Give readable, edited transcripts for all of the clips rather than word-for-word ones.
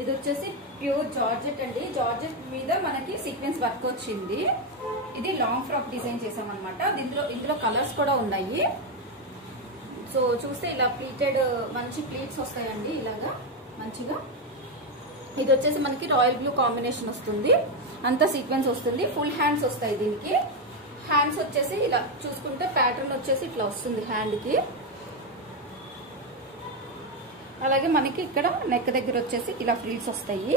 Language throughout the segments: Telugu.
ఇది వచ్చేసి ప్యూర్ జార్జెట్ అండి. జార్జెట్ మీద మనకి సీక్వెన్స్ వర్క్ వచ్చింది. ఇది లాంగ్ ఫ్రాక్ డిజైన్ చేసాం అనమాట. ఇందులో కలర్స్ కూడా ఉన్నాయి. సో చూస్తే ఇలా ప్లీటెడ్ మంచి ప్లీట్స్ వస్తాయండి, ఇలాగా మంచిగా. ఇది వచ్చేసి మనకి రాయల్ బ్లూ కాంబినేషన్ వస్తుంది, అంతా సీక్వెన్స్ వస్తుంది. ఫుల్ హ్యాండ్స్ వస్తాయి దీనికి. హ్యాండ్స్ వచ్చేసి ఇలా చూసుకుంటే ప్యాటర్న్ వచ్చేసి ఇట్లా వస్తుంది హ్యాండ్ కి. అలాగే మనకి ఇక్కడ నెక్ దగ్గర వచ్చేసి ఇలా ఫ్రిల్స్ వస్తాయి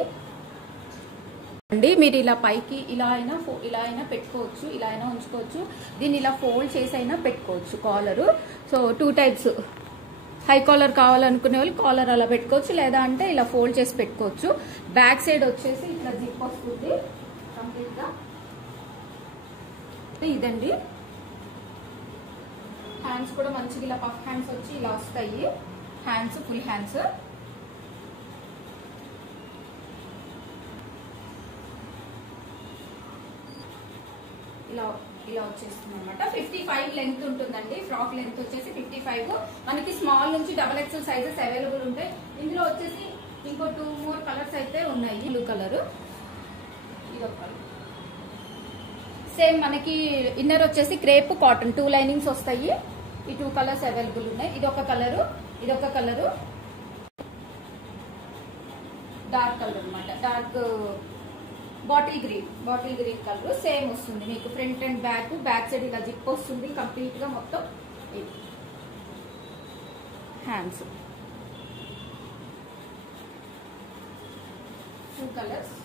అండి. మీరు ఇలా పైకి ఇలా అయినా పెట్టుకోవచ్చు, ఇలా అయినా ఉంచుకోవచ్చు. దీన్ని ఇలా ఫోల్డ్ చేసి అయినా పెట్టుకోవచ్చు collar. So 2 types. High caller కావాలనుకునే వాళ్ళు కాలర్ అలా పెట్టుకోవచ్చు, లేదా అంటే ఇలా ఫోల్డ్ చేసి పెట్టుకోవచ్చు. బ్యాక్ సైడ్ వచ్చేసి ఇట్లా జిప్ వస్తుంది కంప్లీట్ గా. ఇదండి హ్యాండ్స్ కూడా మంచిగా ఇలా పఫ్ హ్యాండ్స్ వచ్చి ఇలా వస్తాయి. Hands full hands. ఇలా వచ్చేస్తుంది అనమాట. 55 లెంత్ ఉంటుందండి. ఫ్రాక్ లెంత్ వచ్చేసి 55. మనకి స్మాల్ నుంచి XXL సైజెస్ అవైలబుల్ ఉంటాయి. ఇందులో వచ్చేసి ఇంకో 2 more కలర్స్ అయితే ఉన్నాయి. బ్లూ కలర్, ఇదొక కలర్. సేమ్ మనకి ఇన్నర్ వచ్చేసి క్రేప్ కాటన్ 2 లైనింగ్స్ వస్తాయి. ఈ 2 కలర్స్ అవైలబుల్ ఉన్నాయి. ఇదొక కలరు, ఇదొక కలరు, డార్క్ కలర్ అనమాట. Dark bottle green colour same వస్తుంది మీకు. ఫ్రంట్ అండ్ బ్యాక్ సైడ్ ఇలా జిప్ వస్తుంది కంప్లీట్ గా మొత్తం. హ్యాండ్స్ 2 కలర్స్,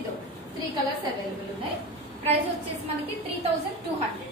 ఇదొక 3 కలర్స్ అవైలబుల్ ఉన్నాయి. ప్రైస్ వచ్చేసి మనకి 3200.